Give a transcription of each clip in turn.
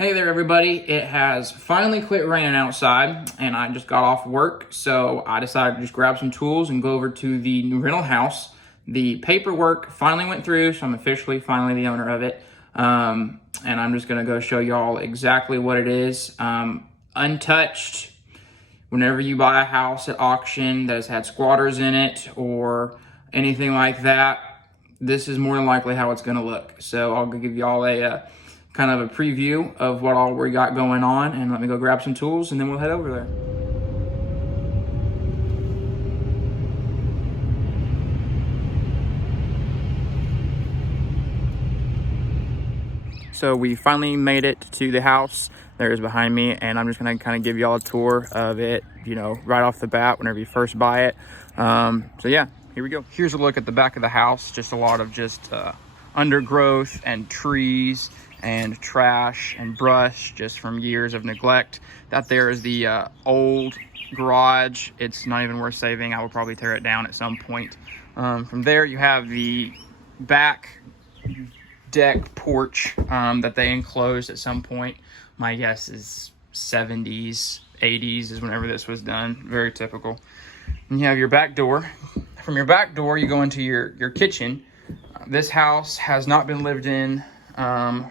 Hey there, everybody. It has finally quit raining outside, and I just got off work, so I decided to just grab some tools and go over to the new rental house. The paperwork finally went through, so I'm officially finally the owner of it. And I'm just going to go show y'all exactly what it is. Untouched. Whenever you buy a house at auction that has had squatters in it or anything like that, this is more than likely how it's going to look. So I'll give y'all a kind of a preview of what all we got going on, and let me go grab some tools and then we'll head over there. So we finally made it to the house. There's behind me, and I'm just gonna kind of give y'all a tour of it, you know, right off the bat whenever you first buy it. So yeah, here we go. Here's a look at the back of the house. Just a lot of undergrowth and trees and trash and brush just from years of neglect. That there is the old garage. It's not even worth saving. I will probably tear it down at some point. From there you have the back deck porch that they enclosed at some point. My guess is 70s, 80s is whenever this was done. Very typical. And you have your back door. From your back door, you go into your kitchen. This house has not been lived in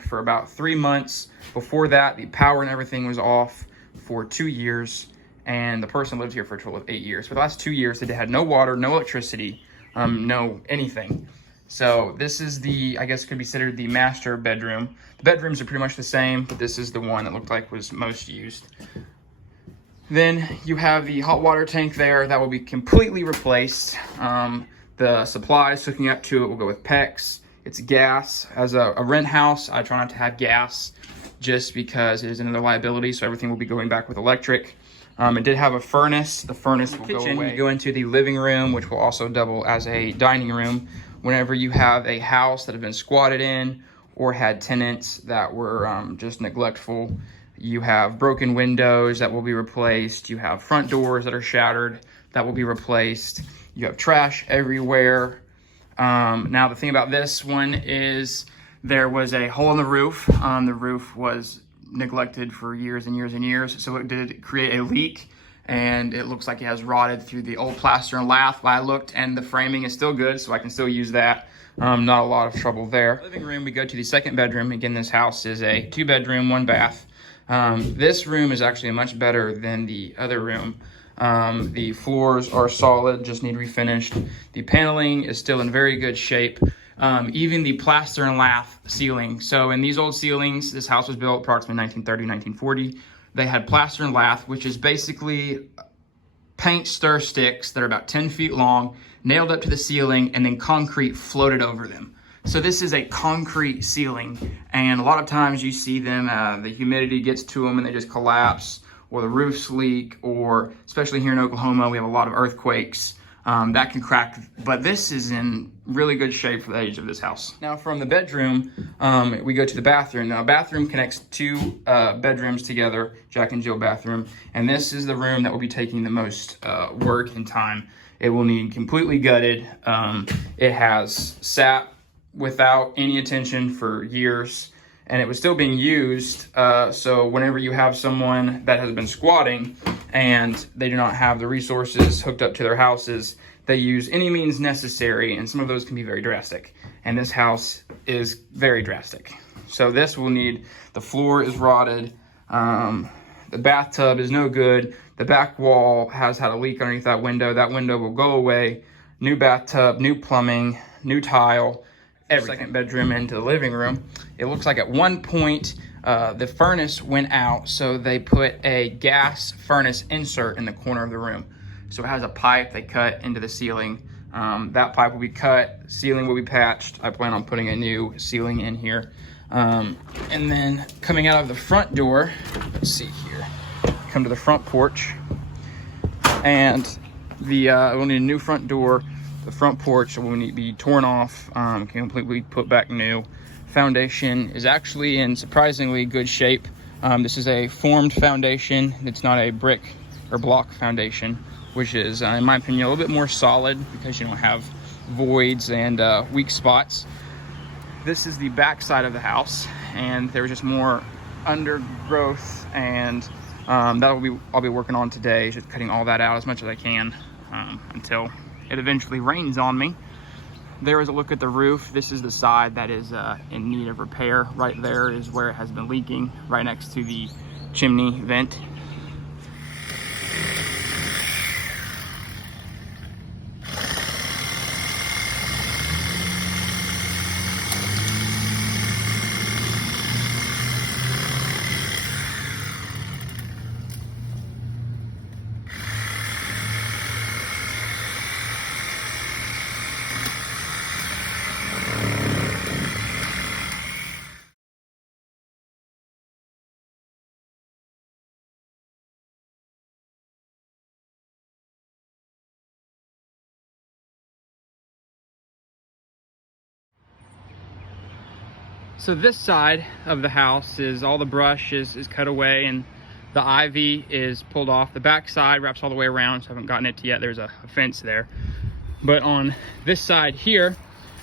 for about 3 months. Before that, the power and everything was off for 2 years, and the person lived here for a total of 8 years. For the last 2 years, they had no water, no electricity, no anything. So this is I guess could be considered the master bedroom. The bedrooms are pretty much the same, but this is the one that looked like was most used. Then you have the hot water tank there that will be completely replaced. The supplies hooking up to it will go with PEX. It's gas. As a rent house, I try not to have gas just because it is another liability, so everything will be going back with electric. It did have a furnace. The furnace will go away. You go into the living room, which will also double as a dining room. Whenever you have a house that has been squatted in or had tenants that were just neglectful, you have broken windows that will be replaced. You have front doors that are shattered that will be replaced. You have trash everywhere. Now the thing about this one is there was a hole in the roof. The roof was neglected for years and years and years, so it did create a leak, and it looks like it has rotted through the old plaster and lath. But I looked, and the framing is still good, so I can still use that. Not a lot of trouble there. Living room, we go to the second bedroom. Again, this house is a 2-bedroom, 1 bath. This room is actually much better than the other room. The floors are solid, just need refinished. The paneling is still in very good shape. Even the plaster and lath ceiling. So in these old ceilings, this house was built approximately 1930, 1940. They had plaster and lath, which is basically paint stir sticks that are about 10 feet long, nailed up to the ceiling, and then concrete floated over them. So this is a concrete ceiling, and a lot of times you see them, the humidity gets to them and they just collapse, or the roofs leak, or especially here in Oklahoma, we have a lot of earthquakes. That can crack, but this is in really good shape for the age of this house. Now from the bedroom, we go to the bathroom. Now a bathroom connects 2 bedrooms together, Jack and Jill bathroom, and this is the room that will be taking the most work and time. It will need completely gutted. It has sat without any attention for years, and it was still being used. So whenever you have someone that has been squatting and they do not have the resources hooked up to their houses, they use any means necessary, and some of those can be very drastic. And this house is very drastic. So this will need, the floor is rotted, the bathtub is no good, the back wall has had a leak underneath that window. That window will go away. New bathtub, new plumbing, new tile, everything. Second bedroom into the living room. It looks like at one point the furnace went out, so they put a gas furnace insert in the corner of the room. So it has a pipe they cut into the ceiling. That pipe will be cut, ceiling will be patched. I plan on putting a new ceiling in here. And then coming out of the front door, let's see here, come to the front porch, and we'll need a new front door. The front porch will need to be torn off, completely put back new. Foundation is actually in surprisingly good shape. This is a formed foundation. It's not a brick or block foundation, which is, in my opinion, a little bit more solid because you don't have voids and weak spots. This is the back side of the house, and there was just more undergrowth, and I'll be working on today, just cutting all that out as much as I can until it eventually rains on me. There is a look at the roof. This is the side that is in need of repair. Right there is where it has been leaking, right next to the chimney vent. So this side of the house is all the brush is cut away and the ivy is pulled off. The back side wraps all the way around, so I haven't gotten it to yet. There's a fence there. But on this side here,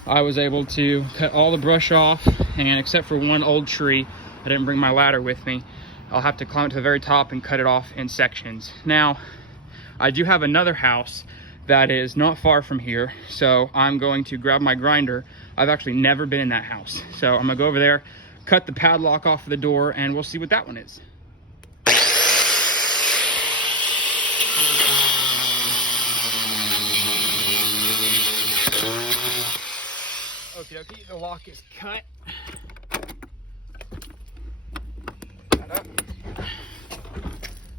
I was able to cut all the brush off, and except for one old tree, I didn't bring my ladder with me. I'll have to climb to the very top and cut it off in sections. Now, I do have another house that is not far from here, so I'm going to grab my grinder. I've actually never been in that house, so I'm gonna go over there, cut the padlock off of the door, and we'll see what that one is. Okie dokie, the lock is cut. That up.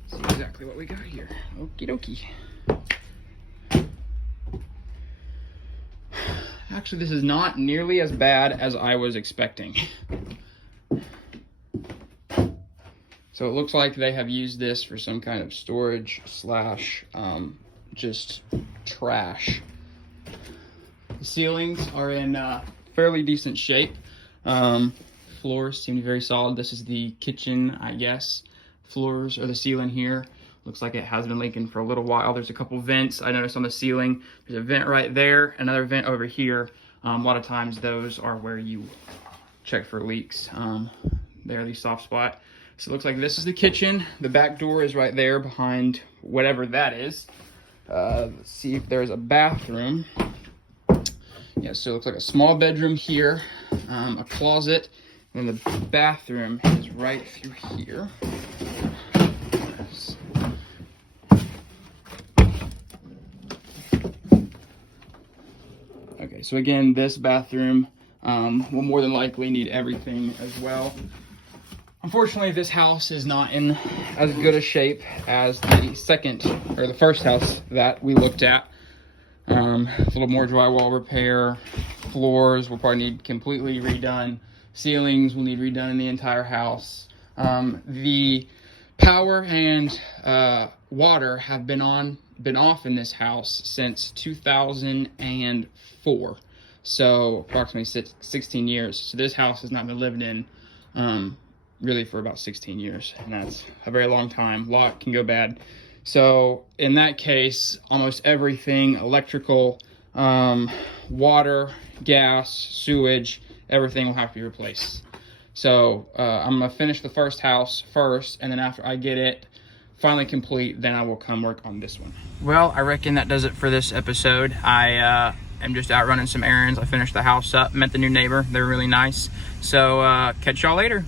See exactly what we got here. Okie dokie. Actually, this is not nearly as bad as I was expecting. So it looks like they have used this for some kind of storage slash just trash. The ceilings are in fairly decent shape. Floors seem to be very solid. This is the kitchen, I guess. Floors or the ceiling here. Looks like it has been leaking for a little while. There's a couple vents I noticed on the ceiling. There's a vent right there, another vent over here. A lot of times those are where you check for leaks. There, the soft spot. So it looks like this is the kitchen. The back door is right there behind whatever that is. Let's see if there's a bathroom. Yeah, so it looks like a small bedroom here, a closet, and the bathroom is right through here. Okay, so again, this bathroom will more than likely need everything as well. Unfortunately, this house is not in as good a shape as the first house that we looked at. A little more drywall repair. Floors will probably need completely redone. Ceilings will need redone in the entire house. The power and water have been off in this house since 2004. So approximately 16 years. So this house has not been lived in really for about 16 years. And that's a very long time. A lot can go bad. So in that case, almost everything, electrical, water, gas, sewage, everything will have to be replaced. So I'm gonna finish the first house first, and then after I get it finally complete, then I will come work on this one. Well, I reckon that does it for this episode. I am just out running some errands. I finished the house up, met the new neighbor. They're really nice. So catch y'all later.